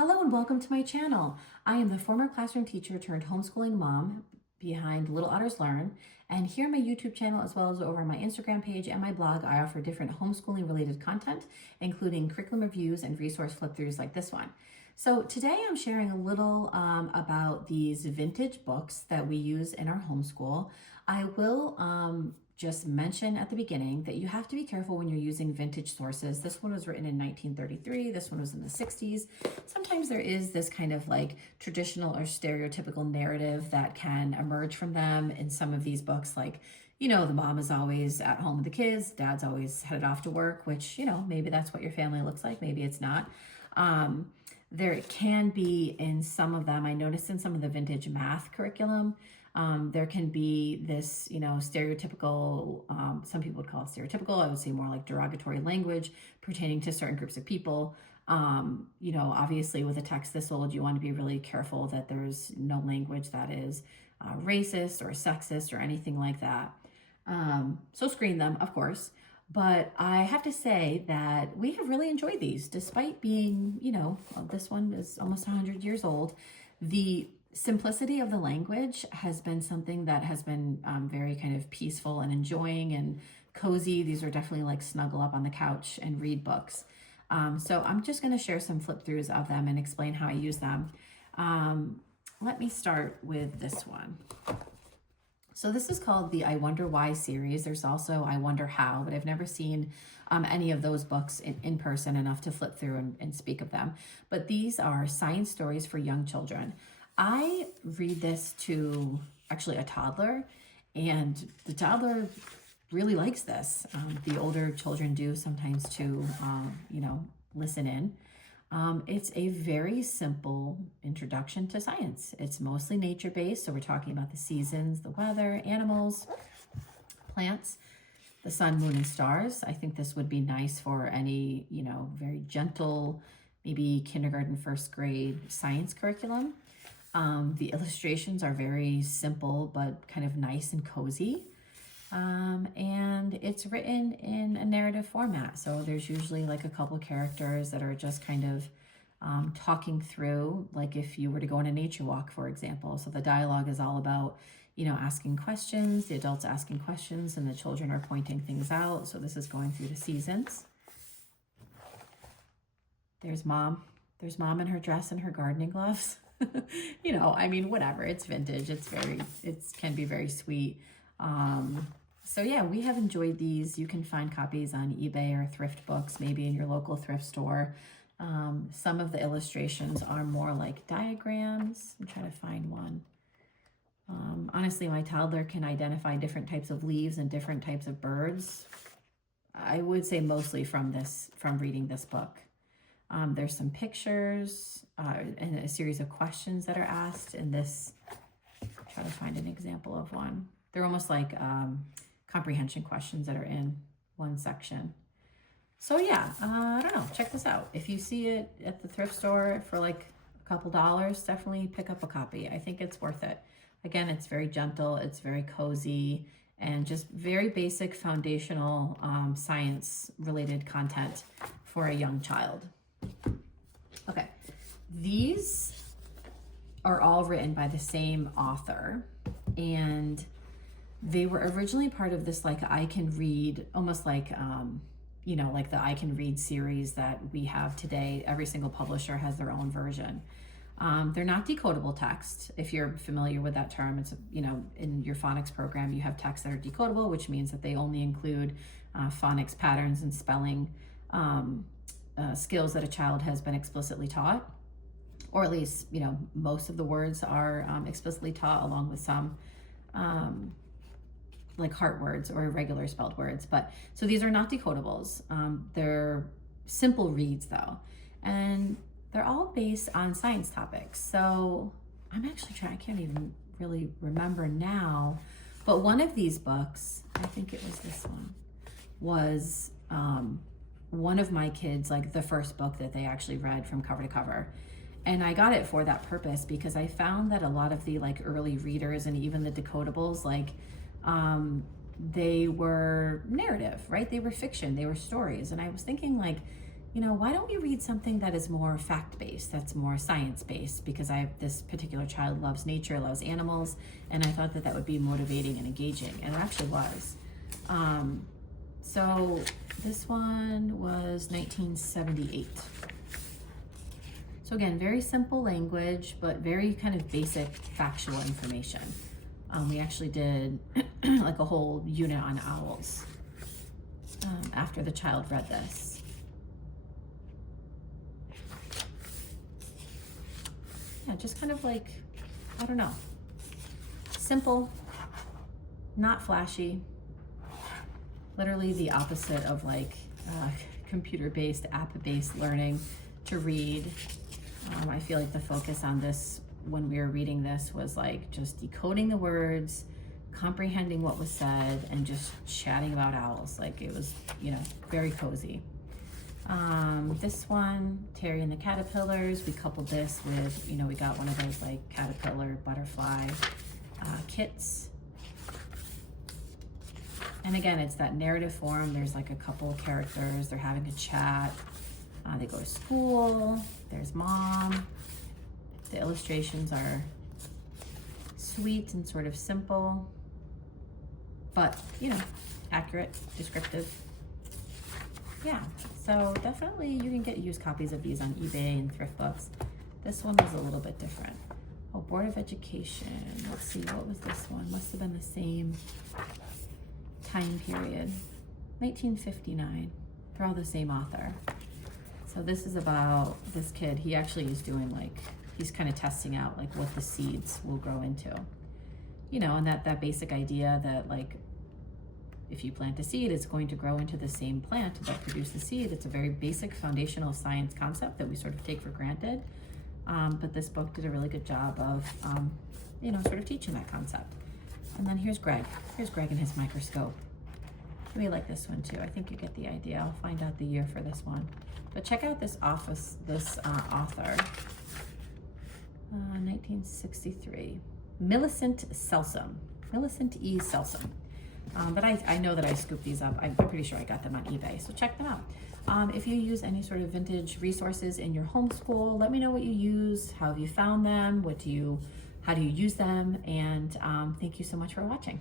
Hello and welcome to my channel. I am the former classroom teacher turned homeschooling mom behind Little Otters Learn, and here on my YouTube channel as well as over on my Instagram page and my blog, I offer different homeschooling related content, including curriculum reviews and resource flip-throughs like this one. So today I'm sharing a little about these vintage books that we use in our homeschool. I will just mention at the beginning that you have to be careful when you're using vintage sources. This one was written in 1933. This one was in the 60s. Sometimes there is this kind of like traditional or stereotypical narrative that can emerge from them in some of these books, like, the mom is always at home with the kids, dad's always headed off to work, which, maybe that's what your family looks like, maybe it's not. There can be in some of them, I noticed in some of the vintage math curriculum, there can be this, stereotypical, some people would call it stereotypical, I would say more like derogatory language pertaining to certain groups of people. Obviously with a text this old, you want to be really careful that there's no language that is racist or sexist or anything like that. So screen them, of course. But I have to say that we have really enjoyed these, despite being, this one is almost 100 years old. The simplicity of the language has been something that has been very kind of peaceful and enjoying and cozy. These are definitely like snuggle up on the couch and read books. So I'm just going to share some flip throughs of them and explain how I use them. Let me start with this one. So this is called the I Wonder Why series. There's also I Wonder How, but I've never seen any of those books in person enough to flip through and speak of them. But these are science stories for young children. I read this to actually a toddler, and the toddler really likes this. The older children do sometimes to, listen in. It's a very simple introduction to science. It's mostly nature-based, so we're talking about the seasons, the weather, animals, plants, the sun, moon, and stars. I think this would be nice for any, very gentle, maybe kindergarten, first grade science curriculum. The illustrations are very simple, but kind of nice and cozy. And it's written in a narrative format. So there's usually like a couple characters that are just kind of talking through, like if you were to go on a nature walk, for example. So the dialogue is all about, asking questions, the adults asking questions, and the children are pointing things out. So this is going through the seasons. There's mom. There's mom in her dress and her gardening gloves. Whatever. It's vintage. It can be very sweet. So yeah, we have enjoyed these. You can find copies on eBay or thrift books, maybe in your local thrift store. Some of the illustrations are more like diagrams. I'm trying to find one. Honestly, my toddler can identify different types of leaves and different types of birds. I would say mostly from reading this book. There's some pictures and a series of questions that are asked in this. Try to find an example of one. They're almost like comprehension questions that are in one section. So yeah, I don't know, check this out. If you see it at the thrift store for like a couple dollars, definitely pick up a copy. I think it's worth it. Again, it's very gentle, it's very cozy, and just very basic foundational science related content for a young child. Okay, these are all written by the same author, and they were originally part of this like I Can Read, almost like like the I Can Read series that we have today. Every single publisher has their own version. They're not decodable text. If you're familiar with that term, it's, in your phonics program, you have texts that are decodable, which means that they only include phonics patterns and spelling skills that a child has been explicitly taught, or at least, most of the words are explicitly taught, along with some like heart words or irregular spelled words. But so these are not decodables. They're simple reads though, and they're all based on science topics. So I'm actually trying, I can't even really remember now, but one of these books, I think it was this one, was one of my kids, like the first book that they actually read from cover to cover. And I got it for that purpose because I found that a lot of the like early readers and even the decodables, like they were narrative, right? They were fiction, they were stories. And I was thinking like, why don't we read something that is more fact-based, that's more science-based, because this particular child loves nature, loves animals, and I thought that that would be motivating and engaging, and it actually was. So this one was 1978. So again, very simple language, but very kind of basic factual information. We actually did like a whole unit on owls after the child read this. Yeah, just kind of like, I don't know, simple, not flashy, literally the opposite of like computer-based, app-based learning to read. I feel like the focus on this when we were reading this was like just decoding the words, comprehending what was said, and just chatting about owls. Like it was, very cozy. This one, Terry and the Caterpillars, we coupled this with, we got one of those like caterpillar, butterfly kits. And again, it's that narrative form. There's like a couple characters, they're having a chat. They go to school, there's mom. The illustrations are sweet and sort of simple, but accurate, descriptive. Yeah, so definitely you can get used copies of these on eBay and thrift books. This one was a little bit different. Oh, Board of Education. Let's see, what was this one? Must have been the same time period. 1959. They're all the same author. So this is about this kid. He actually is doing like, he's kind of testing out like what the seeds will grow into. And that basic idea that like, if you plant a seed, it's going to grow into the same plant that produced the seed. It's a very basic foundational science concept that we sort of take for granted. But this book did a really good job of, sort of teaching that concept. And then here's Greg. Here's Greg and his microscope. We like this one too. I think you get the idea. I'll find out the year for this one. But check out this author, 1963, Millicent Selsum, Millicent E. Selsum. But I know that I scooped these up. I'm pretty sure I got them on eBay, so check them out. If you use any sort of vintage resources in your homeschool, let me know what you use, how have you found them, how do you use them, and thank you so much for watching.